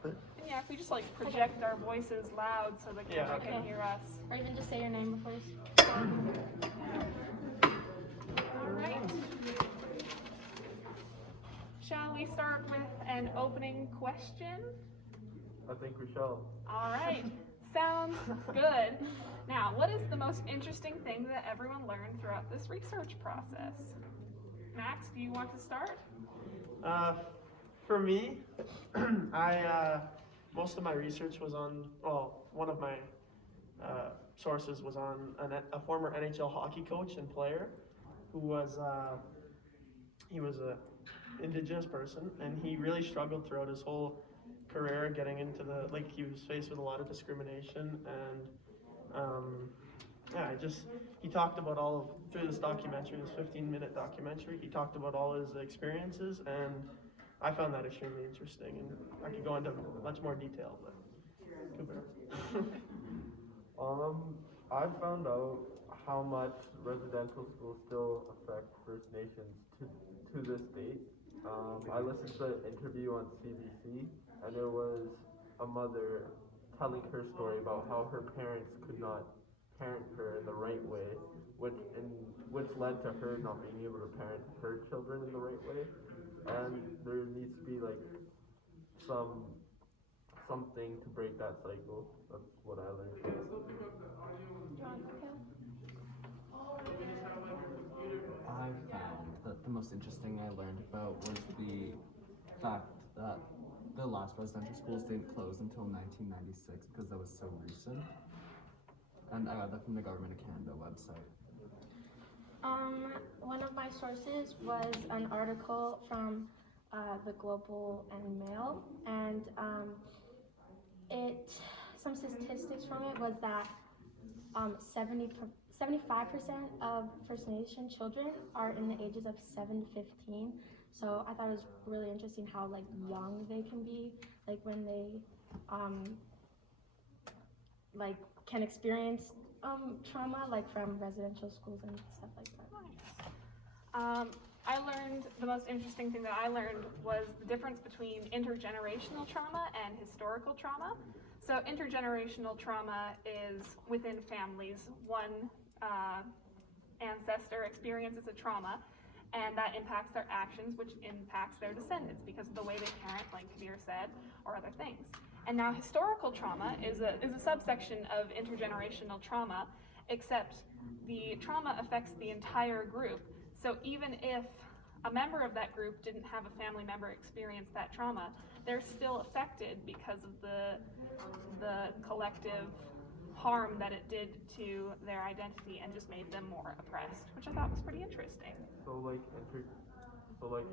stop it? Yeah, if we just like project our voices loud so the camera can hear us. Or even just say your name before you All right. Shall we start with an opening question? I think we shall. All right. Sounds good. Now, what is the most interesting thing that everyone learned throughout this research process? Max, do you want to start? For me, most of my research was on, well, one of my sources was on a former NHL hockey coach and player who was, he was a Indigenous person, and he really struggled throughout his whole career getting into he was faced with a lot of discrimination, and he talked about through this documentary, this 15-minute documentary, he talked about all his experiences, and I found that extremely interesting, and I could go into much more detail, but I found out how much residential schools still affect First Nations to this date. I listened to an interview on CBC, and there was a mother telling her story about how her parents could not parent her in the right way, which led to her not being able to parent her children in the right way. And there needs to be something to break that cycle. That's what I learned. I found that the most interesting I learned about was the fact that the last residential schools didn't close until 1996 because that was so recent. And I got that from the Government of Canada website. One of my sources was an article from the Global and Mail, and some statistics from it was that 75% of First Nation children are in the ages of 7 to 15. So I thought it was really interesting how young they can be, when they can experience trauma from residential schools and stuff like that. The most interesting thing that I learned was the difference between intergenerational trauma and historical trauma. So intergenerational trauma is within families. One ancestor experiences a trauma, and that impacts their actions, which impacts their descendants because of the way they parent, like Kabir said, or other things. And now historical trauma is a subsection of intergenerational trauma, except the trauma affects the entire group. So even if a member of that group didn't have a family member experience that trauma, they're still affected because of the collective harm that it did to their identity and just made them more oppressed, which I thought was pretty interesting. So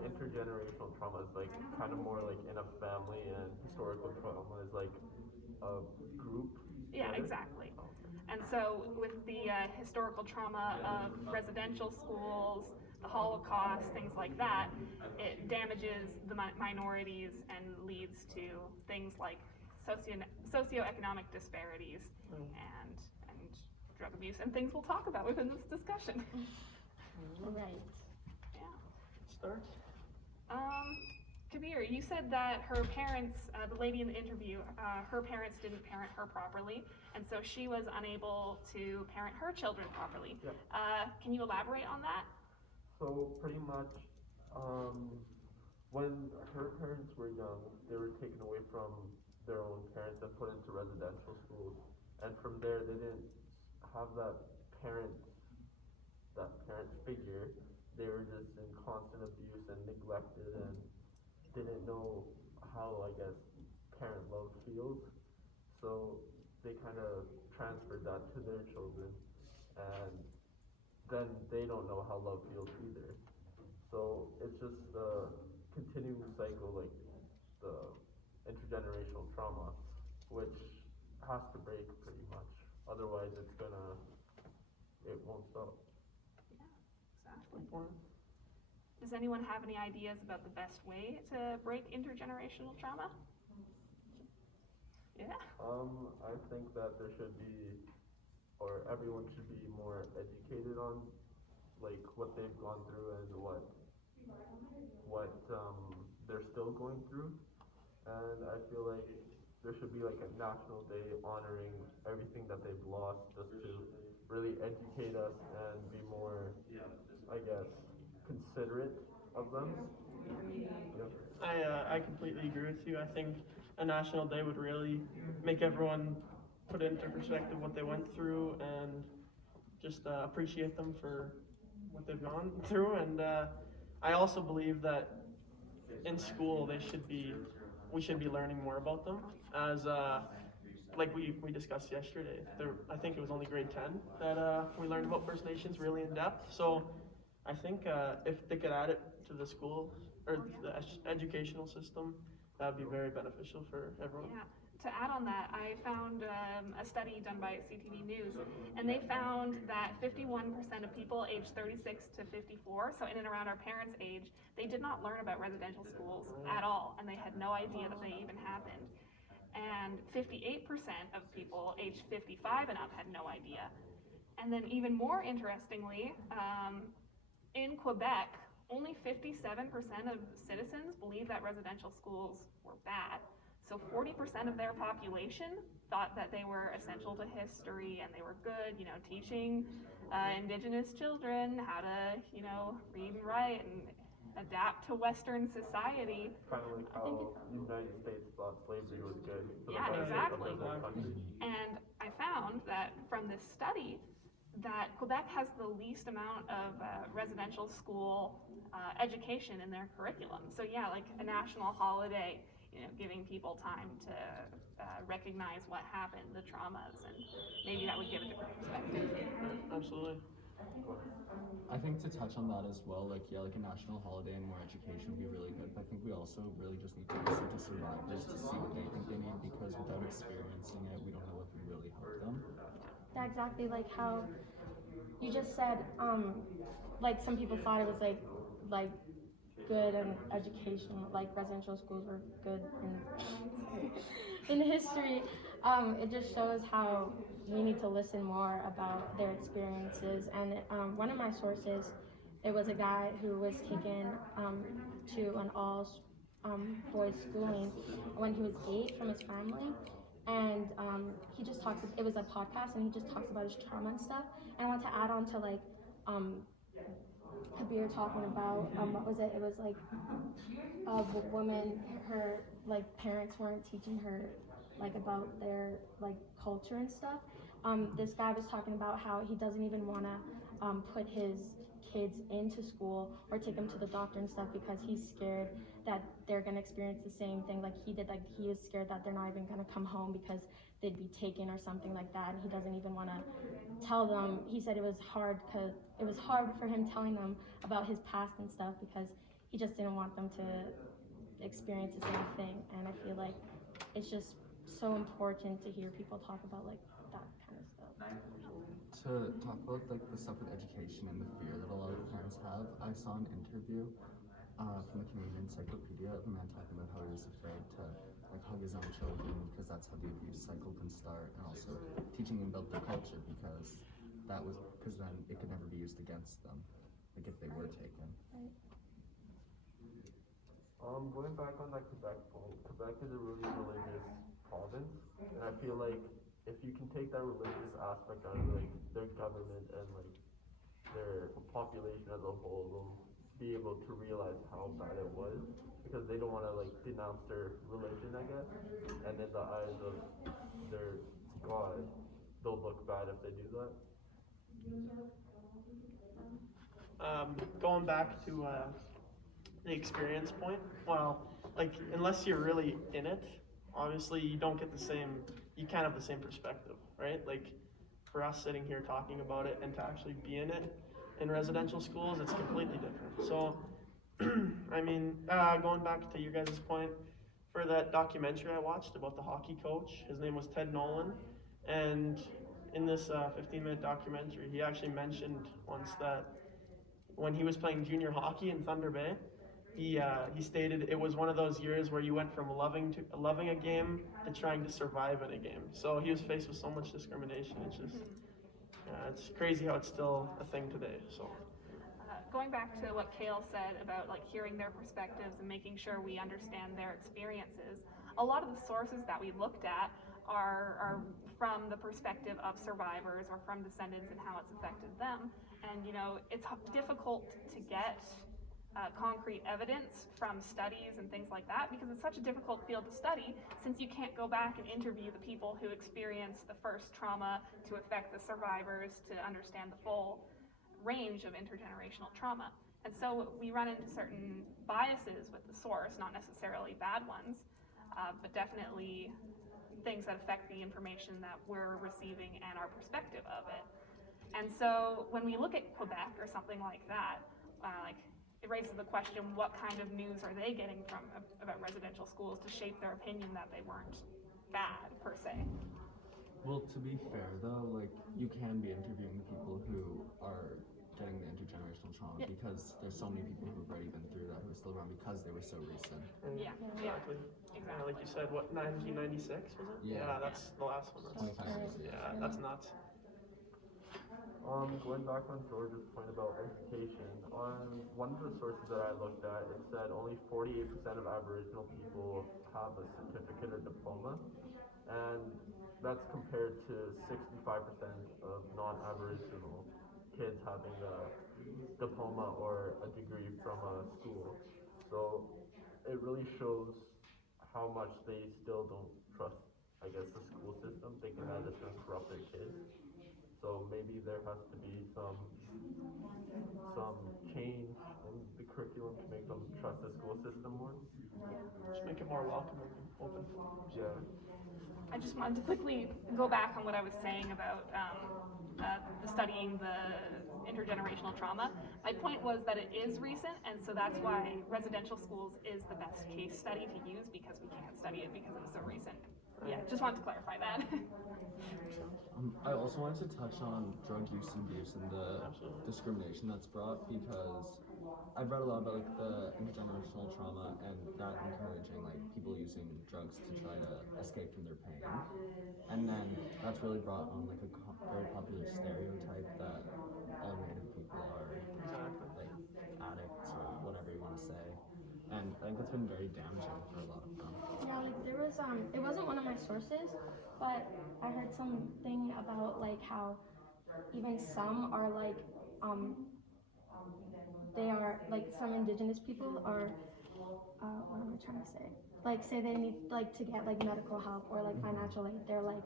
intergenerational trauma is kind of more in a family, and historical trauma is a group. Yeah, exactly. And so with the historical trauma of residential schools, the Holocaust, things like that, it damages the minorities and leads to things like socioeconomic disparities and drug abuse and things we'll talk about within this discussion. Right. Yeah. Start? Kabir, you said that her parents, the lady in the interview, her parents didn't parent her properly, and so she was unable to parent her children properly. Yep. Can you elaborate on that? So pretty much, when her parents were young, they were taken away from their own parents and put into residential schools. And from there, they didn't have that parent figure. They were just in constant abuse and neglected and didn't know how, parent love feels. So they kind of transferred that to their children, and then they don't know how love feels either. So it's just a continuing cycle, the intergenerational trauma, which has to break pretty much. Otherwise it won't stop. Yeah, exactly. Does anyone have any ideas about the best way to break intergenerational trauma? Yeah. I think that there should be, or everyone should be more educated on what they've gone through and what they're still going through, and I feel like there should be like a national day honoring everything that they've lost, just to really educate us and be more, I guess, considerate of them. Yep. I completely agree with you. I think a national day would really make everyone put into perspective what they went through and just appreciate them for what they've gone through. And I also believe that in school we should be learning more about them as like we discussed yesterday. I think it was only grade 10 that we learned about First Nations really in depth. So I think if they could add it to the school or the educational system, that would be very beneficial for everyone. Yeah. To add on that, I found a study done by CTV News, and they found that 51% of people aged 36 to 54, so in and around our parents' age, they did not learn about residential schools at all, and they had no idea that they even happened. And 58% of people aged 55 and up had no idea. And then even more interestingly, in Quebec, only 57% of citizens believe that residential schools were bad. So 40% of their population thought that they were essential to history and they were good, teaching Indigenous children how to, read and write and adapt to Western society. Kind of like how the United States thought slavery was good for Yeah, the benefit exactly. of their country. And I found that from this study that Quebec has the least amount of residential school education in their curriculum. So yeah, like a national holiday, giving people time to recognize what happened, the traumas, and maybe that would give a different perspective. Absolutely. I think to touch on that as well, like a national holiday and more education would be really good. But I think we also really just need to listen to survivors to see what they think they need, because without experiencing it, we don't know what can really help them. Yeah, exactly. Like how you just said, like some people thought it was like good and educational, like residential schools were good in history. It just shows how we need to listen more about their experiences. And one of my sources, it was a guy who was taken to an all boys schooling when he was 8 from his family. And he just talks, it was a podcast, and he just talks about his trauma and stuff. And I want to add on to like Kabir talking about, what was it? It was like a woman, her like parents weren't teaching her like about their like culture and stuff. This guy was talking about how he doesn't even want to put his kids into school or take them to the doctor and stuff, because he's scared that they're going to experience the same thing like he did. Like he was scared that they're not even going to come home because they'd be taken or something like that, and he doesn't even want to tell them. He said it was hard for him telling them about his past and stuff, because he just didn't want them to experience the same thing. And I feel like it's just so important to hear people talk about like that kind of stuff. To talk about like the stuff with education and the fear that a lot of parents have, I saw an interview from the Canadian Encyclopedia of a man talking about how he was afraid to like hug his own children because that's how the abuse cycle can start, and also teaching them about their culture because then it could never be used against them, like if they were taken. Going back on that Quebec point, Quebec is a really religious province, and I feel like if you can take that religious aspect out of like their government and like their population as a whole, they'll be able to realize how bad it was, because they don't want to like denounce their religion, I guess, and in the eyes of their God, they'll look bad if they do that. Going back to the experience point, well, like unless you're really in it, obviously you can't have the same perspective, right? Like for us sitting here talking about it and to actually be in it in residential schools, it's completely different. So I mean, going back to your guys' point, for that documentary I watched about the hockey coach, his name was Ted Nolan, and in this 15-minute documentary, he actually mentioned once that when he was playing junior hockey in Thunder Bay, he stated it was one of those years where you went from loving a game to trying to survive in a game. So he was faced with so much discrimination. It's just, it's crazy how it's still a thing today. So. Going back to what Kale said about like hearing their perspectives and making sure we understand their experiences, a lot of the sources that we looked at are from the perspective of survivors or from descendants and how it's affected them. And it's difficult to get concrete evidence from studies and things like that because it's such a difficult field to study since you can't go back and interview the people who experienced the first trauma to affect the survivors to understand the full range of intergenerational trauma. And so we run into certain biases with the source, not necessarily bad ones, but definitely things that affect the information that we're receiving and our perspective of it. And so when we look at Quebec or something like that, it raises the question, what kind of news are they getting from about residential schools to shape their opinion that they weren't bad, per se? Well, to be fair though, like you can be interviewing people who are getting the intergenerational trauma because there's so many people who've already been through that who are still around because they were so recent. Yeah, Exactly. Like you said, what, 1996 was it? Yeah. That's the last one. 25 years. Yeah, that's nuts. Going back on George's point about education, on one of the sources that I looked at, it said only 48% of Aboriginal people have a certificate or diploma, and that's compared to 65% of non-Aboriginal kids having a diploma or a degree from a school. So it really shows how much they still don't trust, I guess, the school system, thinking that it's going to corrupt their kids. So maybe there has to be some change in the curriculum to make them trust the school system more. Just make it more welcoming and open. Yeah. I just wanted to quickly go back on what I was saying about studying the intergenerational trauma. My point was that it is recent, and so that's why residential schools is the best case study to use because we can't study it because it was so recent. Yeah, just wanted to clarify that. I also wanted to touch on drug use and abuse and the discrimination that's brought because I've read a lot about like the intergenerational trauma and that encouraging like people using drugs to try to escape from their pain, and then that's really brought on like a very popular stereotype that all Native people are like addicts or whatever you want to say, and I think that's been very damaging for a lot of them. Yeah, like there was it wasn't one of my sources, but I heard something about like how even some are like they are like some indigenous people are what am I trying to say? Like say they need like to get like medical help or like financial aid, they're like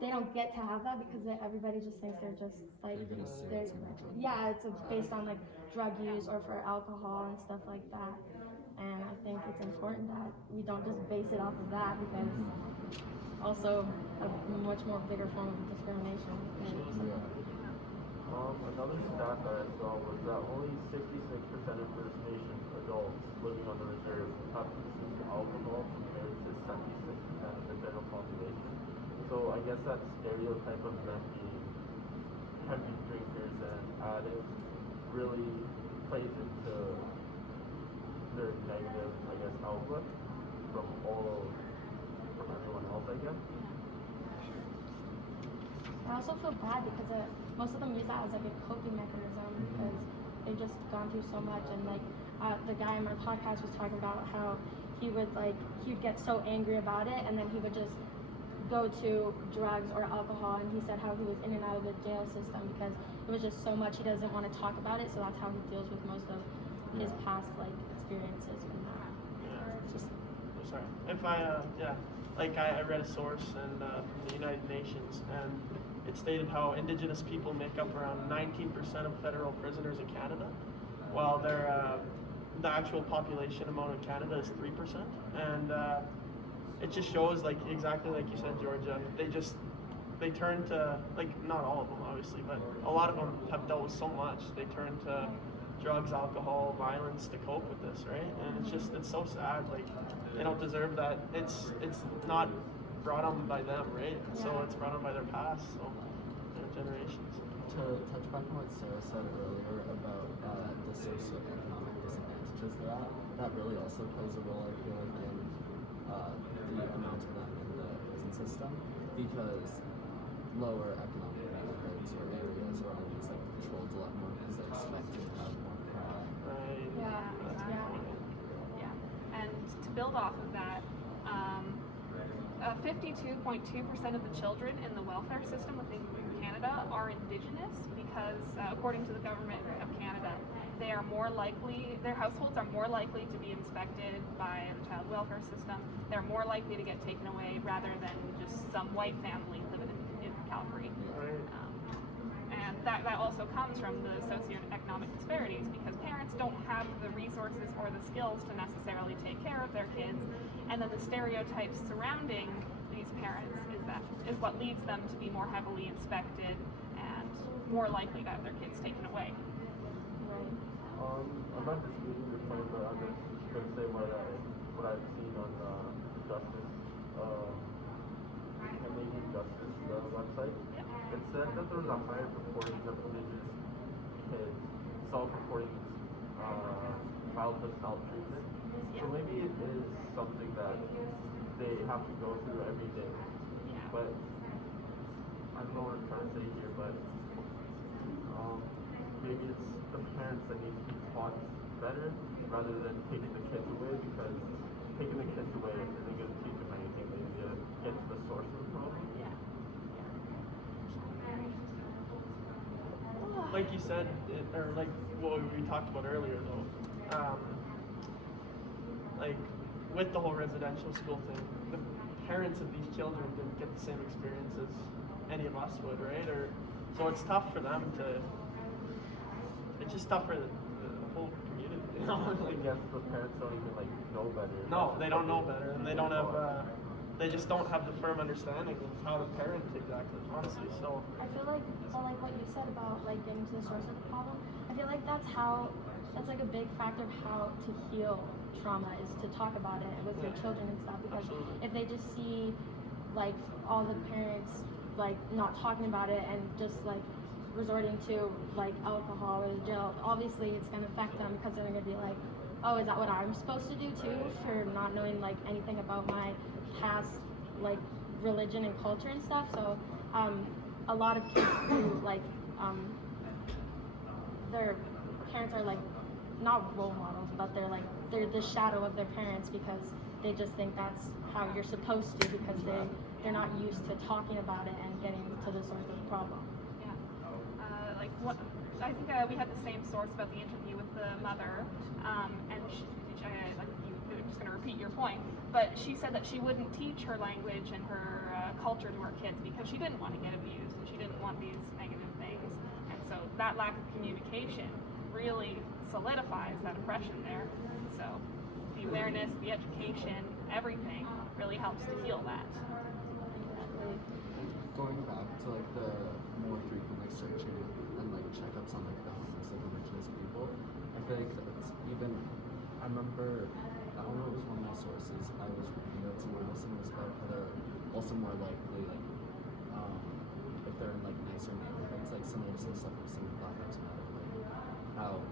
they don't get to have that because everybody just thinks they're just like They're gonna sue they're, it's gonna be drug. yeah, it's based on like drug use or for alcohol and stuff like that. And I think it's important that we don't just base it off of that because also a much more bigger form of discrimination. Yeah. Another stat that I saw was that only 66% of First Nations adults living on the reserve have consumed alcohol compared to 76% of the general population. So I guess that stereotype of them being heavy drinkers and addicts really plays into their negative, I guess, outlook from everyone else, I guess. I also feel bad because most of them use that as like a coping mechanism because they've just gone through so much, and like the guy on my podcast was talking about how he'd get so angry about it and then he would just go to drugs or alcohol, and he said how he was in and out of the jail system because it was just so much he doesn't want to talk about it, so that's how he deals with most of his past like experiences from that. Sorry. If I read a source and from the United Nations, and it stated how Indigenous people make up around 19% of federal prisoners in Canada, while the actual population amount in Canada is 3%, and it just shows like exactly like you said, Georgia. They turn to, like, not all of them obviously, but a lot of them have dealt with so much. They turn to drugs, alcohol, violence to cope with this, right? And it's so sad. Like, they don't deserve that. It's not brought on by them, right? So it's brought on by their past, so their generations. To touch back on what Sarah said earlier about the socioeconomic disadvantages that really also plays a role, I feel like, in the amount of them in the prison system, because lower economic neighborhoods or areas are always like controlled a lot more because they're expected to have more crime. Right. Yeah, exactly. Yeah, and to build off of that, 52.2% of the children in the welfare system within Canada are Indigenous because, according to the government of Canada, they are more likely, their households are more likely to be inspected by the child welfare system. They're more likely to get taken away rather than just some white family living in Calgary. Right. And that also comes from the socioeconomic disparities because parents don't have the resources or the skills to necessarily take care of their kids, and then the stereotypes surrounding these parents is what leads them to be more heavily inspected and more likely to have their kids taken away. I'm not disputing your point, but I'm just gonna say what I've seen on Justice, Canadian Justice website. It said that there was a higher proportion of Indigenous kids self-reporting childhood maltreatment. So maybe it is something that they have to go through every day. But I don't know what I'm trying to say here, but maybe it's the parents that need to be taught better rather than taking the kids away, because taking the kids away isn't going to teach them anything. They need to get to the source of the problem. Like you said, or like what we talked about earlier though, like with the whole residential school thing, the parents of these children didn't get the same experience as any of us would, right? Or so it's tough for them to. It's just tough for the whole community, you know. I guess the parents don't even know better. No, they don't know better, and they don't have. They just don't have the firm understanding of how to parent exactly, honestly. So I feel like, like what you said about getting to the source of the problem. I feel like that's like a big factor of how to heal trauma is to talk about it with your children and stuff. Because if they just see all the parents not talking about it and just resorting to alcohol or jail, obviously it's gonna affect them because they're gonna be like, oh, is that what I'm supposed to do too for not knowing anything about my past religion and culture and stuff. So a lot of kids who their parents are not role models, but they're the shadow of their parents because they just think that's how you're supposed to, because they're not used to talking about it and getting to the source of the problem. I think we had the same source about the interview with the mother, and I'm just going to repeat your point, but she said that she wouldn't teach her language and her culture to her kids because she didn't want to get abused and she didn't want these negative things, and so that lack of communication really solidifies that oppression there. So the awareness, the education, everything really helps to heal that. Going back to the more frequent searching and checkups on the homeless Indigenous people, I feel like that's even. I remember, I don't know, it was one of my sources. I was reading it somewhere else, and it was about how they're also more likely if they're in nicer neighborhoods, similar to some stuff we've seen with Black Lives Matter, how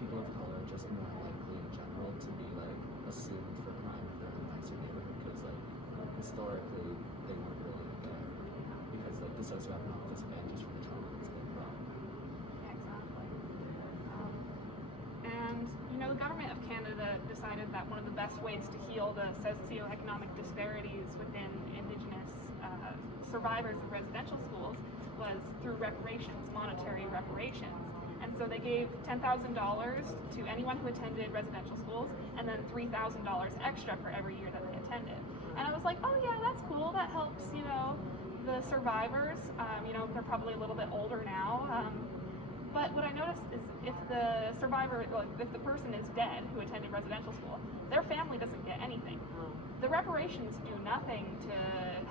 people of color are just more likely in general to be assumed for crime if they're in a nicer neighborhood, because historically they weren't really there because the socioeconomic disadvantages from the trauma that's been brought. Exactly. And the government of Canada decided that one of the best ways to heal the socioeconomic disparities within Indigenous survivors of residential schools was through reparations, monetary reparations. And so they gave $10,000 to anyone who attended residential schools, and then $3,000 extra for every year that they attended. And I was like, oh yeah, that's cool. That helps, the survivors. They're probably a little bit older now. But what I noticed is if the survivor, if the person is dead who attended residential school, their family doesn't get anything. The reparations do nothing to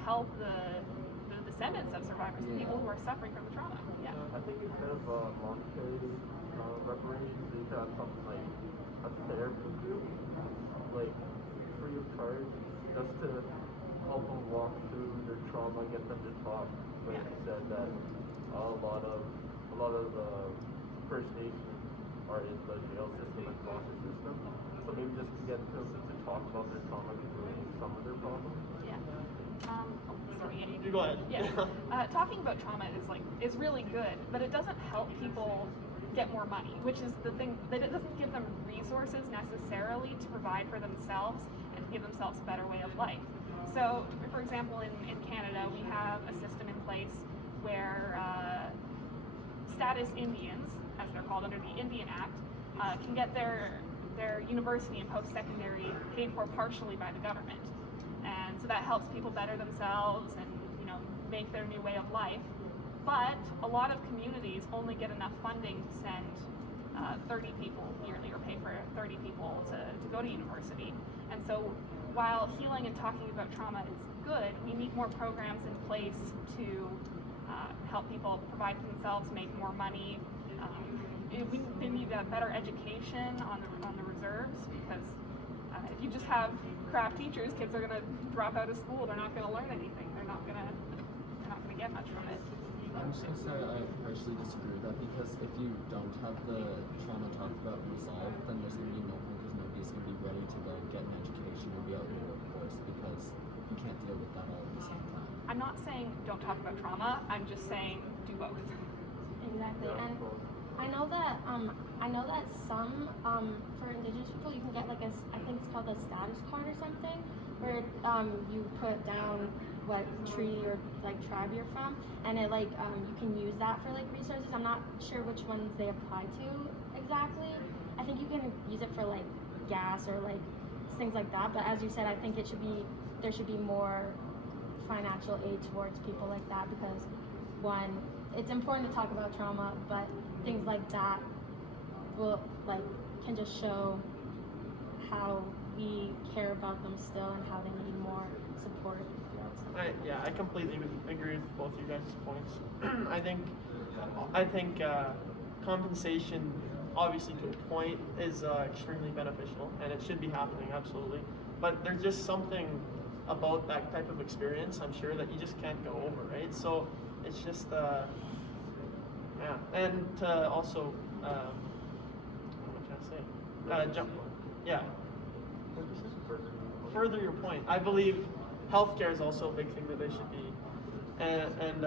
help the descendants of survivors, the people who are suffering from the trauma. Yeah. I think instead of monetary reparations, they should have something like a therapy group, free of charge, just to help them walk through their trauma, get them to talk. Like you said, that a lot of the First Nations are in the jail system and foster system, so maybe just to get them to talk about their trauma can relieve some of their problems. Yeah. Sorry, Eddie. you go ahead. Yeah. Talking about trauma is really good, but it doesn't help people get more money, which is the thing that it doesn't give them resources necessarily to provide for themselves and give themselves a better way of life. So, for example, in Canada, we have a system in place where status Indians, as they're called under the Indian Act, can get their university and post-secondary paid for partially by the government. And so that helps people better themselves and, you know, make their new way of life. But a lot of communities only get enough funding to send 30 people yearly, or pay for 30 people to go to university. And so while healing and talking about trauma is good, we need more programs in place to help people provide for themselves, make more money. They need a better education on the reserves, because if you just have crap teachers, kids are going to drop out of school. They're not going to learn anything. They're not going to get much from it. I'm just gonna say I partially disagree with that, because if you don't have the trauma talked about and resolved, then there's gonna be no point, because nobody's gonna be ready to go get an education and be out in the workforce, because you can't deal with that all at the same time. I'm not saying don't talk about trauma. I'm just saying do both. Exactly. And I know that some for Indigenous people you can get like I think it's called a status card or something, where you put down what tree or like tribe you're from, and it like you can use that for like resources. I'm not sure which ones they apply to exactly. I think you can use it for like gas or like things like that. But as you said, I think there should be more financial aid towards people like that, because one, it's important to talk about trauma, but things like that can just show how we care about them still and how they need more support. I completely agree with both you guys' points. I think compensation, obviously to a point, is extremely beneficial, and it should be happening, absolutely. But there's just something about that type of experience, I'm sure, that you just can't go over, right? So it's just, yeah. And to also, what am I trying to say? Yeah. Further your point, I believe healthcare is also a big thing that they should be. And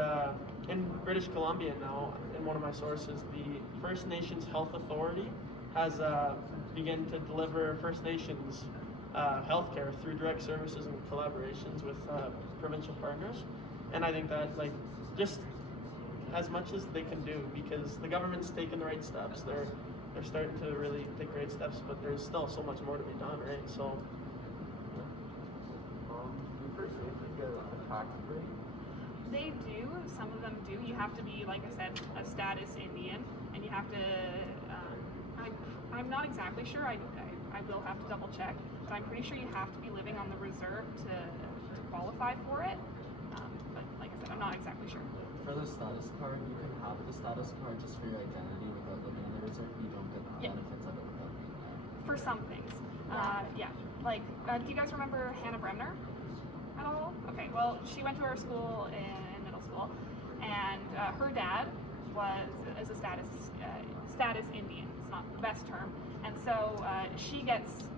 in British Columbia now, in one of my sources, the First Nations Health Authority has begun to deliver First Nations healthcare through direct services and collaborations with provincial partners. And I think that, like, just as much as they can do, because the government's taken the right steps. They're starting to really take great steps, but there's still so much more to be done, right? So. Do First Nations get a tax break? They do. Some of them do. You have to be, like I said, a status Indian, and you have to. I'm not exactly sure. I will have to double check, but I'm pretty sure you have to be living on the reserve to qualify for it. But like I said, I'm not exactly sure. For the status card, you can have the status card just for your identity without living in the reserve. You don't get the benefits of it without being there. For some things. Yeah. Like, do you guys remember Hannah Bremner at all? Okay, well, she went to our school in middle school, and her dad is a status Indian. It's not the best term. And so she gets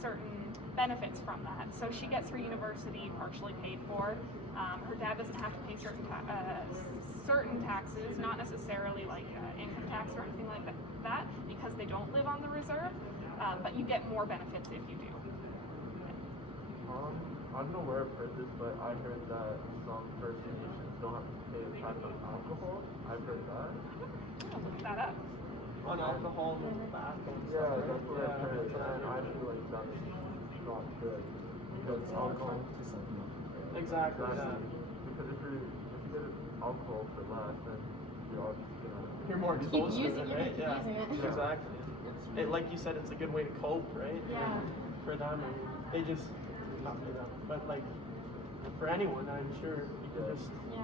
certain benefits from that. So she gets her university partially paid for. Her dad doesn't have to pay certain taxes, not necessarily like income tax or anything like that, because they don't live on the reserve. But you get more benefits if you do. I don't know where I've heard this, but I heard that some First Nations don't have to pay a tax on alcohol. I've heard that. I'll look that up. On alcohol and tobacco and Yeah, stuff, that's what I've heard, right? and I feel like that's not good. Because It's all alcohol, to something else. Exactly, yeah. because if you get alcohol for less, then you're obviously gonna. You're more Keep exposed to using it, it, right? keep Yeah, using it. exactly. Like you said, it's a good way to cope, right? Yeah. For them, I mean, they just, not for them, but like, for anyone, I'm sure you can just Yeah.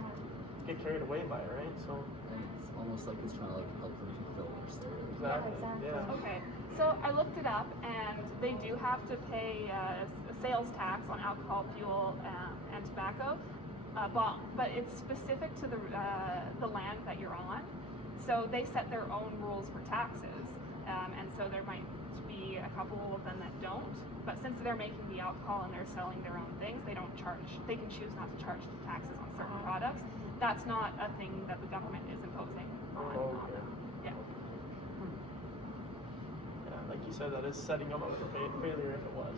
get carried away by it, right? So, And it's almost like it's trying to like help them fulfill their story. exactly, exactly. yeah. Okay, so I looked it up, and they do have to pay a sales tax on alcohol, fuel, and tobacco, but it's specific to the land that you're on. So they set their own rules for taxes, and so there might be a couple of them that don't. But since they're making the alcohol and they're selling their own things, they don't charge. They can choose not to charge taxes on certain products. That's not a thing that the government is imposing on them. Yeah. Yeah, like you said, that is setting them up for failure if it was.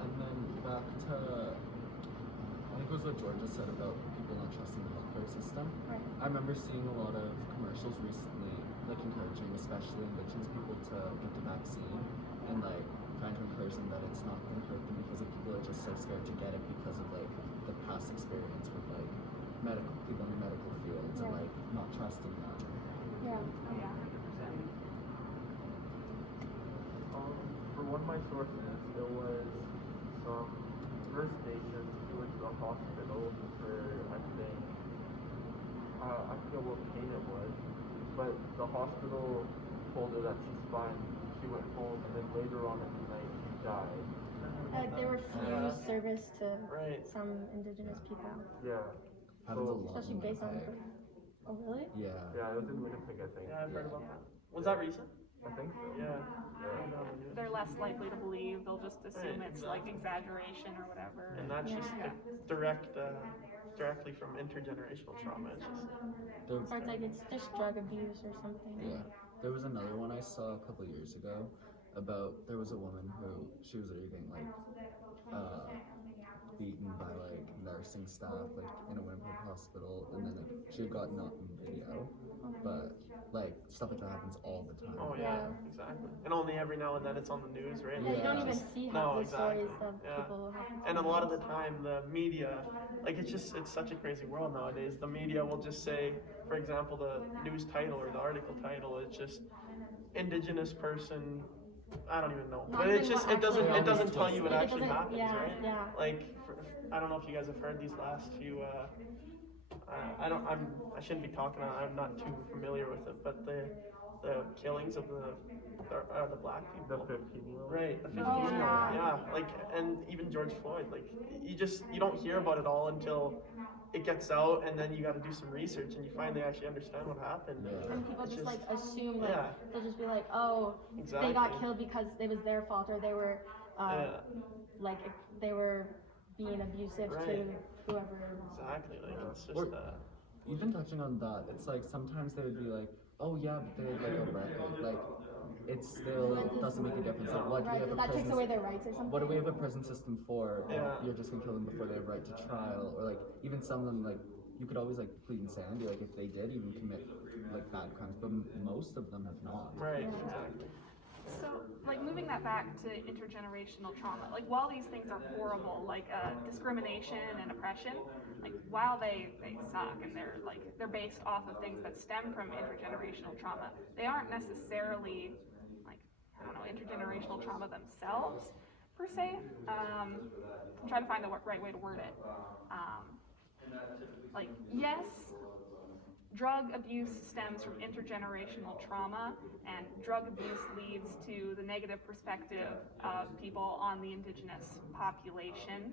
And then back to, I think it was what Georgia said about people not trusting the healthcare system. Right. I remember seeing a lot of commercials recently, like encouraging especially Indigenous people to get the vaccine and like trying to encourage them that it's not going to hurt them because people are just so scared to get it because of like the past experience with like medical people in the medical fields and like not trusting them. Yeah. Oh yeah, 100%. For one of my sources, there was some First Nations who went to the hospital for, I think, I forget what pain it was, but the hospital told her that she's fine. She went home, and then later on in the night, she died. Like they refuse service to Right. some Indigenous people, Yeah. Happens a So, lot. especially based on. Oh really? Yeah. yeah, it was in Winnipeg, I think. Yeah, I've heard about Yeah. that. Was that recent? I think so. Yeah. They're less likely to believe. They'll just assume it's like exaggeration or whatever. And that's just Yeah. directly from intergenerational trauma. It's just, There, Or it's like it's just drug abuse or something. yeah. There was another one I saw a couple years ago about there was a woman who she was either getting like beaten by like nursing staff like in a Winnipeg hospital, and then like she had gotten up in video, but like stuff like that happens all the time. oh yeah, exactly. And only every now and then it's on the news, right? Yeah, you don't even Just- see half no, the exactly. stories of Yeah. people who have. And a lot of the time, the media, like it's such a crazy world nowadays. The media will just say, for example, the news title or the article title is just Indigenous person. I don't even know, Not but even it's just what actually it doesn't happens. tell you what It actually doesn't- happens, yeah, right? yeah. Like I don't know if you guys have heard these last few. I shouldn't be talking. I'm not too familiar with it, but the killings of the black The people. 15-year-old. Right, the 15 Oh, year old, yeah. yeah, like, and even George Floyd, like, you don't hear about it all until it gets out, and then you got to do some research, and you finally actually understand what happened. Yeah. And people It's just like assume like yeah. they'll just be like, oh, Exactly. they got killed because it was their fault or they were Yeah, like they were being abusive to Right. whoever. exactly. Like it's just Or- Even touching on that, it's like sometimes they would be like, oh yeah, but they had like a record, like it still doesn't make a difference. Like what do we Right, have a that takes prison? away their rights or something. What do we have a prison system for? If Yeah. You're just gonna kill them before they have right to trial, or like even some of them like you could always like plead insanity, like if they did even commit like bad crimes, but most of them have not. right, Yeah. exactly. So, like moving that back to intergenerational trauma, like while these things are horrible, like discrimination and oppression, like while they suck and they're based off of things that stem from intergenerational trauma, they aren't necessarily like, I don't know, intergenerational trauma themselves per se. I'm trying to find the right way to word it. Like yes, drug abuse stems from intergenerational trauma, and drug abuse leads to the negative perspective of people on the Indigenous population.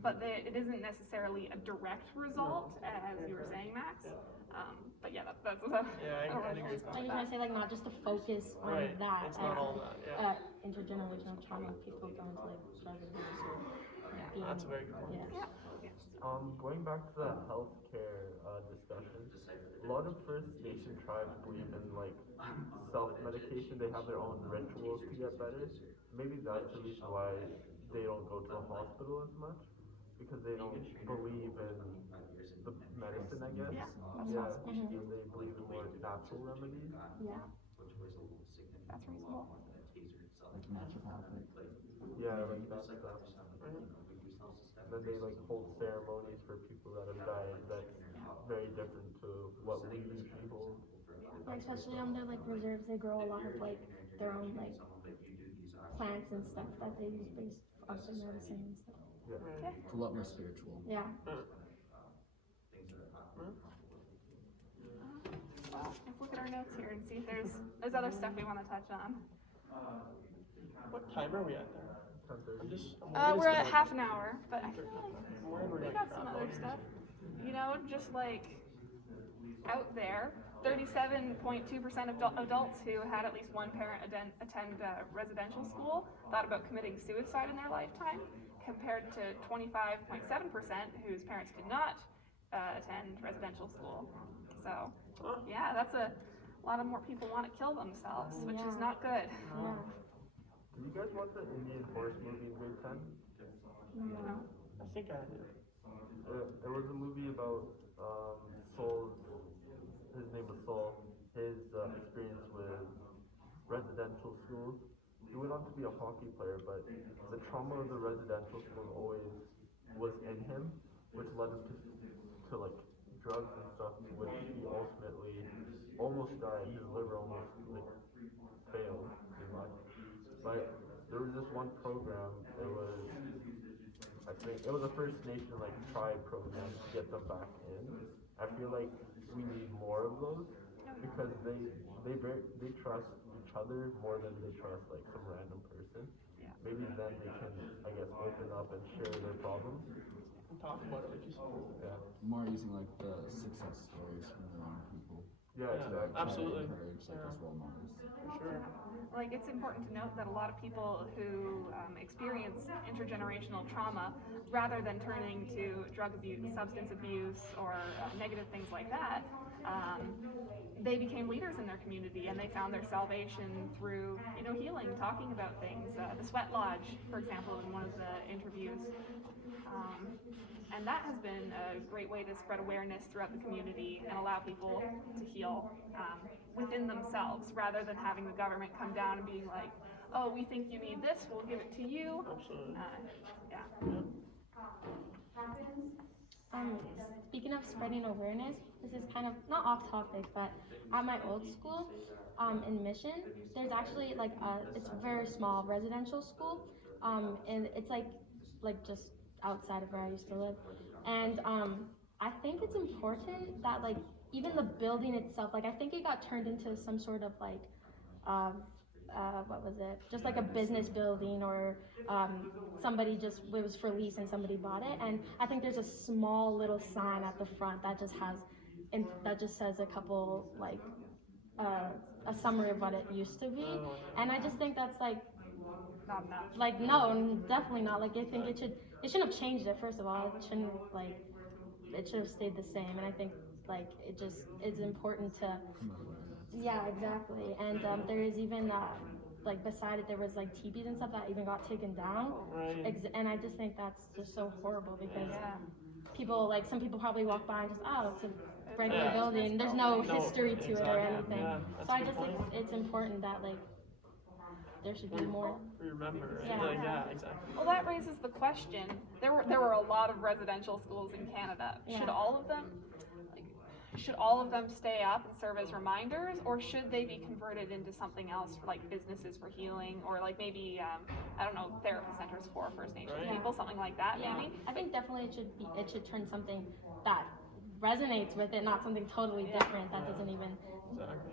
But it isn't necessarily a direct result, as you were saying, Max. But yeah, that's Yeah, I agree. Are you trying to say like not just to focus on Right, that it's not all that, yeah. intergenerational trauma, people going to like drug abuse or being, That's a very good point. yeah. Going back to the healthcare discussion, a lot of First Nation tribes believe in like self-medication. They have their own rituals to get better. Maybe that's the reason why they don't go to a hospital as much, because they don't believe in the medicine, I guess. Yeah, that's And they believe in more natural remedies. Yeah. That's reasonable. Like naturopathic. Yeah, like that stuff. Then they like hold ceremonies for people that have died. That's very different to what we usually hold. Like especially on their like reserves, they grow a lot of like their own like plants and stuff that they use based on their medicine and stuff. Yeah. It's a lot more spiritual. Yeah. Well, let's look at our notes here and see if there's other stuff we want to touch on. What time are we at there? 10:30. We're at half an hour, but I feel like I'm worried we're we like got some other stuff. You know, just like out there, 37.2% of adults who had at least one parent attend residential school thought about committing suicide in their lifetime, compared to 25.7% whose parents did not attend residential school. So, yeah, that's a lot of more people want to kill themselves, which is not good. Yeah. Did you guys watch the Indian Horse movie in grade 10? No. I think I did. It was a movie about Saul's, his name was Saul, his experience with residential schools. He went on to be a hockey player, but the trauma of the residential school always was in him, which led him to like drugs and stuff, which he ultimately almost died. His liver almost like failed pretty much. But there was this one program. I think it was a First Nation like tribe program to get them back in. I feel like we need more of those because they trust each other more than they trust like some random person. Yeah. Maybe then they can, I guess, open up and share their problems. And talk about it, like you said. Yeah. More using like the success stories from their own people. Yeah, Yeah, exactly. absolutely. Encourage like Yeah. as role models. For sure. Like, it's important to note that a lot of people who experience intergenerational trauma, rather than turning to drug abuse, substance abuse, or negative things like that, they became leaders in their community and they found their salvation through, healing, talking about things. The Sweat Lodge, for example, in one of the interviews. And that has been a great way to spread awareness throughout the community and allow people to heal within themselves, rather than having the government come down and being like, oh, we think you need this, we'll give it to you. Absolutely. Yeah. Speaking of spreading awareness, this is kind of not off topic, but at my old school, in Mission, there's actually like it's a very small residential school, and it's like just outside of where I used to live, and I think it's important that like even the building itself, like I think it got turned into some sort of like what was it? Just like a business building, or somebody just, it was for lease and somebody bought it. And I think there's a small little sign at the front that just has, and that just says a couple like a summary of what it used to be. And I just think that's like Not enough. like no, definitely not. Like I think it shouldn't have changed it. First of all, it shouldn't like it should have stayed the same. And I think like it just is important to. Yeah, exactly. And there is even like beside it there was like teepees and stuff that even got taken down. Right. And I just think that's just so horrible because Yeah. people, like some people probably walk by and just, oh, it's a regular Yeah. building. There's no No, history to it or exactly. anything. Yeah, So that's I a good just think point. it's important that like there should be more. Remember, right? Yeah. Like, yeah, exactly. Well, that raises the question. There were a lot of residential schools in Canada. Yeah. Should all of them stay up and serve as reminders, or should they be converted into something else, for like businesses for healing, or like maybe I don't know, therapy centers for First Nations Right. people, something like that, Yeah, maybe? I think definitely it should turn something that resonates with it, not something totally Yeah. different that doesn't even. Exactly.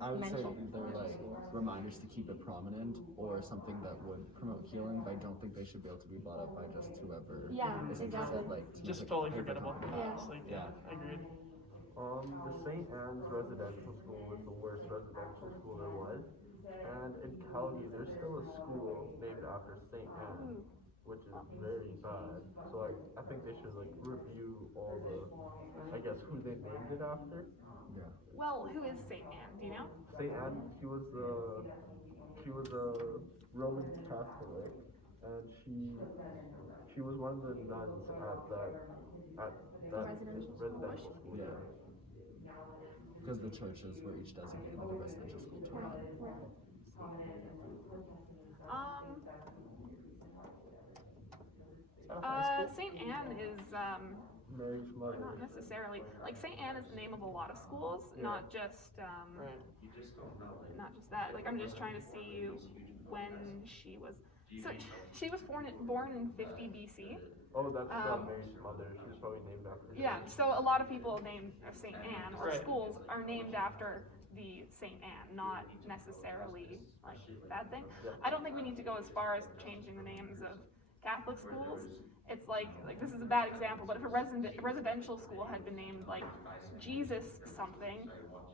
I would say Mental. they're like reminders to keep it prominent or something that would promote healing, but I don't think they should be able to be brought up by just whoever Yeah, is exactly. interested, like to Just make it totally over forget about the time. past. Like, yeah, agreed. The St. Anne's residential school was the worst residential school there was. And in Calgary, there's still a school named after St. Anne, which is very bad. So I think they should like review all the, I guess, who they named it after. Yeah. Well, who is Saint Anne? Do you know? St. Anne, she was a Roman Catholic, and she was one of the nuns at that residential school. Yeah. Because the churches were each designated like a residential school to run. Is that a high school? Saint Anne is Mary's mother. not necessarily, like Saint Anne is the name of a lot of schools, not just Right. not just that. Like I'm just trying to see when she was. So she was born in 50 BC. Oh, that's Mary's mother. She was probably named after her. Yeah, so a lot of people named Saint Anne or Right. schools are named after the Saint Anne, not necessarily like bad thing. I don't think we need to go as far as changing the names of Catholic schools. It's like this is a bad example, but if a residential school had been named like Jesus something,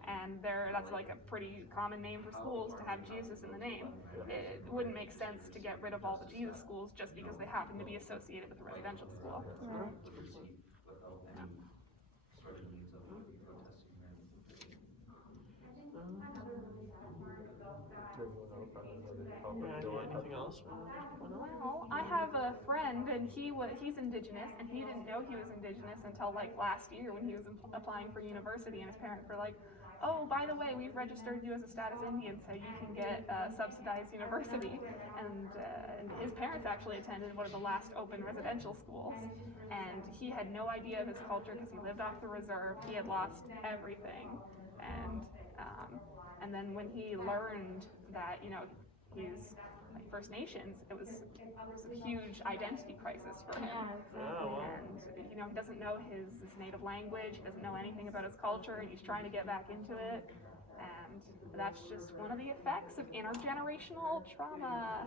and that's like a pretty common name for schools to have Jesus in the name, it wouldn't make sense to get rid of all the Jesus schools just because they happen to be associated with a residential school. Does anyone else have any other topics they want to touch else? Well, I have a friend, and he's Indigenous, and he didn't know he was Indigenous until like last year when he was applying for university, and his parents were like, "Oh, by the way, we've registered you as a status Indian, so you can get subsidized university." And his parents actually attended one of the last open residential schools, and he had no idea of his culture because he lived off the reserve. He had lost everything, and then when he learned that he's like First Nations, it was a huge identity crisis for him. Yeah, exactly. Oh, wow. And he doesn't know his native language, he doesn't know anything about his culture, and he's trying to get back into it. And that's just one of the effects of intergenerational trauma.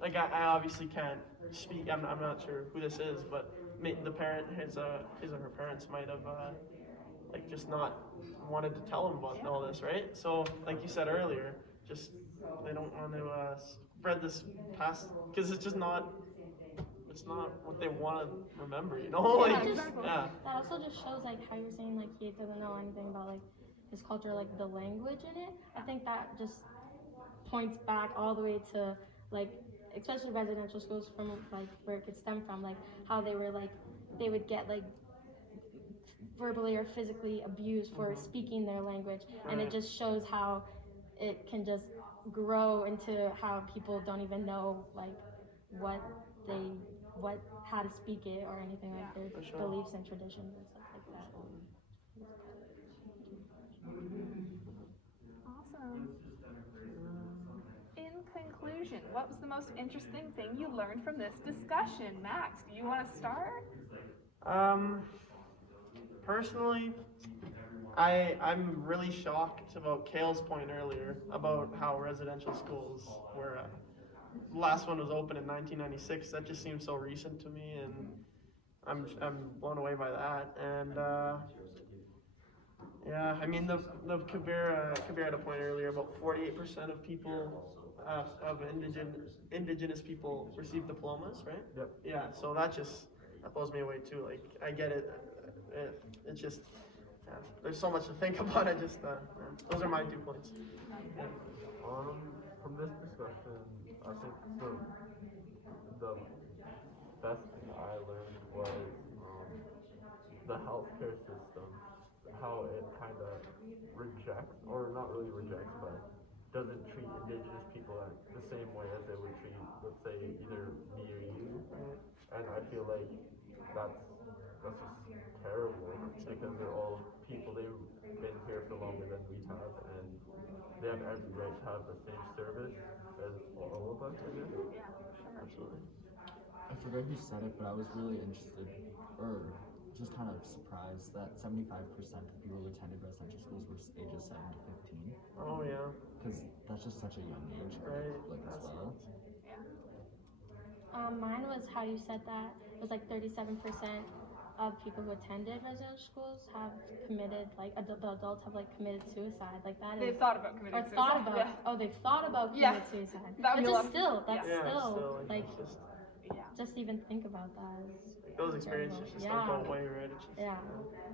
Like I obviously can't speak. I'm not sure who this is, but the parent, his or her parents might have like just not wanted to tell him about all this, right? So like you said earlier, just they don't want to spread this past because it's just not. It's not what they want to remember, Yeah, like exactly. yeah. That also just shows like how you're saying like he doesn't know anything about like his culture, like the language in it. I think that just points back all the way to like especially residential schools from like where it could stem from, like how they were like they would get like verbally or physically abused for speaking their language, and it just shows how it can just grow into how people don't even know like how to speak it or anything like their For sure. beliefs and traditions and stuff like that. Awesome. In conclusion, what was the most interesting thing you learned from this discussion? Max, do you want to start? Personally, I'm really shocked about Kale's point earlier about how residential schools were. The last one was open in 1996. That just seems so recent to me, and I'm blown away by that. And yeah, I mean the Kabir had a point earlier about 48% of people of indigenous people receive diplomas, right? Yep. Yeah, so that blows me away too. Like I get it. It's just there's so much to think about. Those are my 2 points. Yeah. From this discussion, I think the best thing I learned was the healthcare system, how it kind of rejects, or not really rejects, but doesn't treat indigenous people the same way as it would treat, let's say, either me or you. And I feel like that's just terrible because they're all people, they've been here for longer than we have, and they have every right to have the same service as all of us, I guess. Absolutely. I forget who said it, but I was really interested, or just kind of surprised that 75% of people who attended residential schools were ages 7 to 15. Oh yeah. Because that's just such a young age group, Right. like as well. Mine was how you said that. It was like 37% of people who attended residential schools have committed, like the adults have like committed suicide. Like that is. They've thought about committing Or suicide. thought about. Yeah. Oh, they've thought about Yeah. committing suicide. That would Which be is a lot. still, that's Yeah. still like it's just, Yeah. just even think about that. those experiences just don't go away, right? It's just, Yeah.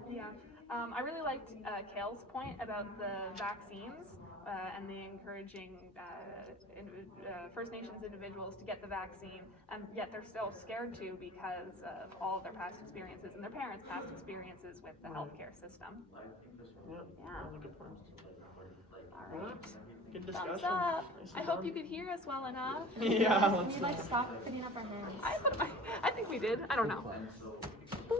Yeah. I really liked Kale's point about the vaccines and the encouraging First Nations individuals to get the vaccine, and yet they're so scared to because of all of their past experiences and their parents' past experiences with the healthcare system. yeah, Yeah. that was a good point. All right. Good Thumbs discussion. up. Nicely I hope done. you could hear us well enough. Yeah, Can let's we like stop putting up our hands? I think we did. I don't know. Good plans.